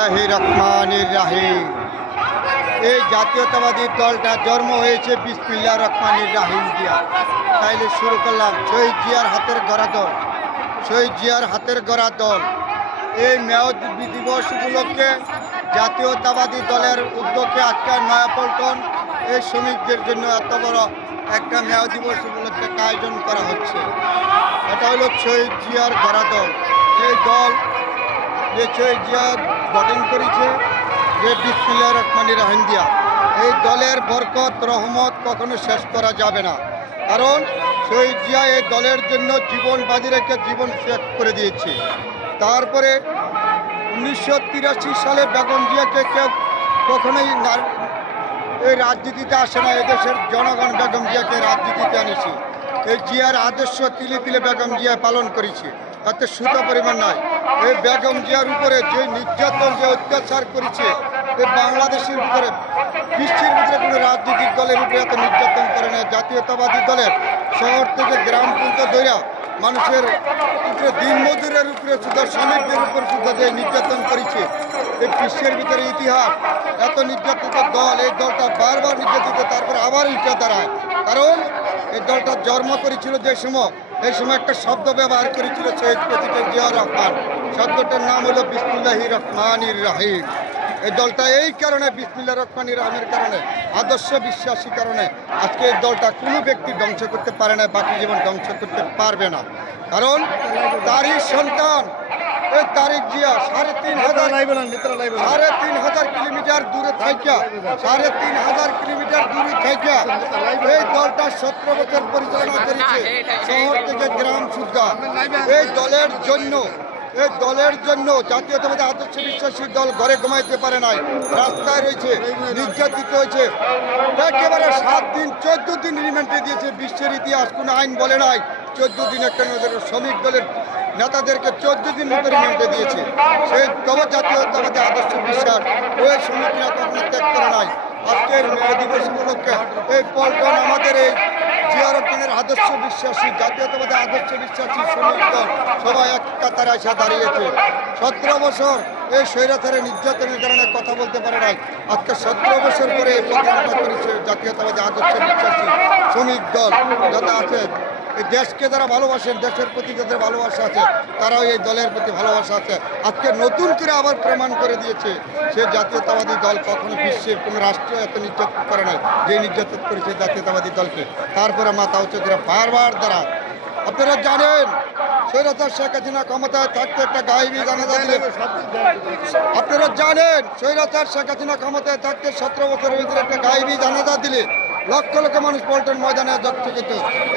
বিসমিল্লাহির রহমানির রহিম। এই জাতীয়তাবাদী দলটা জন্ম হয়েছে বিসমিল্লাহ রহমানির রহিম দিয়া। তাইলে শুরু করলাম শহীদ জিয়ার হাতের গড়া দল। শহীদ জিয়ার হাতের গড়া দল এই মেয়র দিবস উপলক্ষে জাতীয়তাবাদী দলের উদ্যোগে আজকে নয়াপল্টন এই শ্রমিকদের জন্য এত বড় একটা মেয়র দিবস উপলক্ষে আয়োজন করা হচ্ছে। এটা হলো শহীদ জিয়ার গড়া দল। এই দল যে শহীদ জিয়া গঠন করেছে যে বিসমিল্লাহির রহমানির রহিম দিয়া, এই দলের বরকত রহমত কখনো শেষ করা যাবে না। কারণ শহীদ জিয়া এই দলের জন্য জীবন বাজি রেখে জীবন ত্যাগ করে দিয়েছে। তারপরে 1983 সালে বেগম জিয়াকে কেউ কখনোই এই রাজনীতিতে আসে না। এদেশের জনগণ বেগম জিয়াকে রাজনীতিতে আনেছে। এই জিয়ার আদর্শ তিলে তিলে বেগম জিয়া পালন করেছে, তাতে সুতো পরিমাণ নয়। এই বেগম জিয়ার উপরে যে নির্যাতন যে অত্যাচার করেছে, এই বাংলাদেশের ভিতরে বিশ্বের ভিতরে কোনো রাজনৈতিক দলের উপরে এত নির্যাতন করে না। জাতীয়তাবাদী দলের শহর থেকে গ্রাম পর্যন্ত দৈরা মানুষের উপরে দিনমজুরের উপরে শুধু শ্রমিকদের উপর শুধু যে নির্যাতন করেছে, এই বিশ্বের ভিতরে ইতিহাস। এত নির্যাতিত দল, এই দলটা বারবার নির্যাতিত, তারপর আবার উঠে দাঁড়ায়। কারণ এই দলটা জন্ম করেছিল যে সময়, এই সময় একটা শব্দ ব্যবহার করেছিল শহীদ প্রেসিডেন্ট জিয়াউর রহমান। শব্দটার নাম হলো বিসমিল্লাহির রহমানির রহিম। এই দলটা এই কারণে বিসমিল্লাহ রহমানির রহিমের কারণে, আদর্শ বিশ্বাসী কারণে আজকে এই দলটা কোনো ব্যক্তি ধ্বংস করতে পারে না, বাকি জীবন ধ্বংস করতে পারবে না। কারণ তারই সন্তান এই তারেক জিয়া 3,500 কিলোমিটার দূরে থাইকা, 3,500 কিলোমিটার দূরে থাইকা এই দলটা 17 বছর পরিচালনা করেছে, শহর থেকে গ্রাম সুদ্ধা। এই দলের জন্য জাতীয়তাবাদী আদর্শ বিশ্বাসী দল ঘরে ঘুমাইতে পারে নাই, রাস্তায় রয়েছে, নির্যাতিত হয়েছে। একেবারে 7 দিন 14 দিন রিমান্ডে দিয়েছে। বিশ্বের ইতিহাস কোনো আইন বলে নাই 14 দিন একটা শ্রমিক দলের নেতাদেরকে 14 দিন মতো রিমান্ডে দিয়েছে। সেই তবে জাতীয়তাবাদী আদর্শ বিশ্বাস ওই শ্রমিকরা কখনো ত্যাগ করে নাই। আজকের মেয়র দিবস উপলক্ষে এই পল্টন আমাদের এই জিয়া রহমানের আদর্শ বিশ্বাসী, জাতীয়তাবাদী আদর্শ বিশ্বাসী শ্রমিক দল সবাই এক কাতারে এসে দাঁড়িয়েছে। 17 বছর এই স্বৈরাচারের নির্যাতনের কারণে কথা বলতে পারে নাই। আজকে 17 বছর পরে এই প্রতিষ্ঠা করেছে জাতীয়তাবাদী আদর্শ বিশ্বাসী শ্রমিক দল। যারা আছে এই দেশকে যারা ভালোবাসেন, দেশের প্রতি যাদের ভালোবাসা আছে, তারাও এই দলের প্রতি ভালোবাসা আছে। আজকে নতুন করে আবার প্রমাণ করে দিয়েছে সে জাতীয়তাবাদী দল কখনো বিশ্বের কোনো রাষ্ট্র এত নির্যাতন করে নাই যে নির্যাতন করেছে জাতীয়তাবাদী দলকে। তারপরে মাথা উঁচু করে বারবার দ্বারা আপনারা জানেন স্বৈরাচার শেখ হাসিনা ক্ষমতায় থাকতে একটা গায়েবী জানাজা দিলে, আপনারা জানেন স্বৈরাচার শেখ হাসিনা ক্ষমতায় থাকতে 17 বছরের ভিতরে একটা গায়েবী জানাজা দিলে লক্ষ লক্ষ মানুষ পল্টন ময়দানে জড়িত।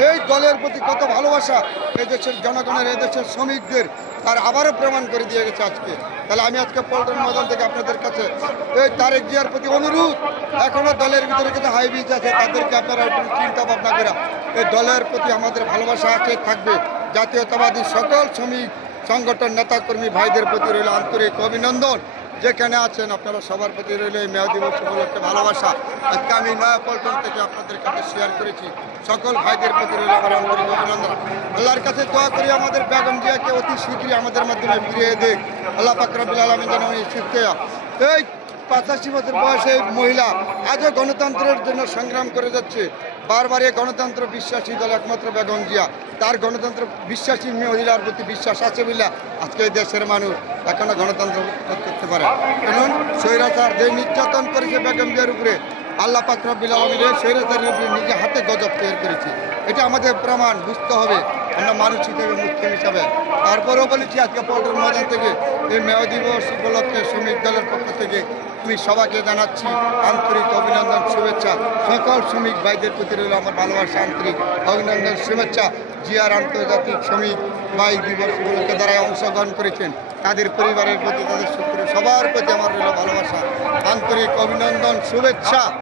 এই দলের প্রতি কত ভালোবাসা এই দেশের জনগণের, এই দেশের শ্রমিকদের, তার আবারও প্রমাণ করে দিয়ে গেছে আজকে। তাহলে আমি আজকে পল্টন ময়দান থেকে আপনাদের কাছে এই তারেক জিয়ার প্রতি অনুরোধ, এখনও দলের ভিতরে কিছু হাইব্রিজ আছে, তাদেরকে আপনারা একটু চিন্তা ভাবনা করে এই দলের প্রতি আমাদের ভালোবাসা আছে, থাকবে। জাতীয়তাবাদী সকল শ্রমিক সংগঠন নেতাকর্মী ভাইদের প্রতি রইল আন্তরিক অভিনন্দন। যেখানে আছেন আপনারা সবার প্রতি রইল এই মেয়র দিবস উপলক্ষে ভালোবাসা। আজকে আমি নয়াপল্টন থেকে আপনাদের কাছে শেয়ার করেছি। সকল ভাইদের প্রতি রইল আমার আন্তরিক অভিনন্দন। আল্লাহর কাছে দোয়া করি আমাদের বেগম জিয়াকে অতি শীঘ্রই আমাদের মাধ্যমে ফিরিয়ে দিক। আল্লাহ পাক রব্বুল আলামিন যেন এই 85 বছর বয়সে মহিলা আজও গণতন্ত্রের জন্য সংগ্রাম করে যাচ্ছে। বারবার এই গণতন্ত্র বিশ্বাসী দল একমাত্র বেগম জিয়া। তার গণতন্ত্র বিশ্বাসী মহিলার প্রতি বিশ্বাস আছে বলে আজকে এই দেশের মানুষ এখনো গণতন্ত্র করতে পারে। কারণ স্বৈরাচার যে নির্যাতন করেছে বেগম জিয়ার উপরে, আল্লাহ পাক রব্বুল আলামিন এই স্বৈরাচারের উপরে নিজে হাতে গজব তৈরি করেছে। এটা আমাদের প্রমাণ বুঝতে হবে আমরা মানুষ হিসেবে, মুসলিম হিসাবে। তারপরেও বলেছি আজকে পল্টন ময়দান থেকে এই মেয়র দিবস উপলক্ষে শ্রমিক দলের পক্ষ থেকে আমি সবাইকে জানাচ্ছি আন্তরিক অভিনন্দন, শুভেচ্ছা। সকল শ্রমিক ভাইদের প্রতি রইল আমার ভালোবাসা, আন্তরিক অভিনন্দন, শুভেচ্ছা। জিয়ার আন্তর্জাতিক শ্রমিক ভাই দিবস উপলক্ষে যারা অংশগ্রহণ করেছেন তাদের পরিবারের প্রতি, তাদের সবার প্রতি আমার রইল ভালোবাসা, আন্তরিক অভিনন্দন, শুভেচ্ছা।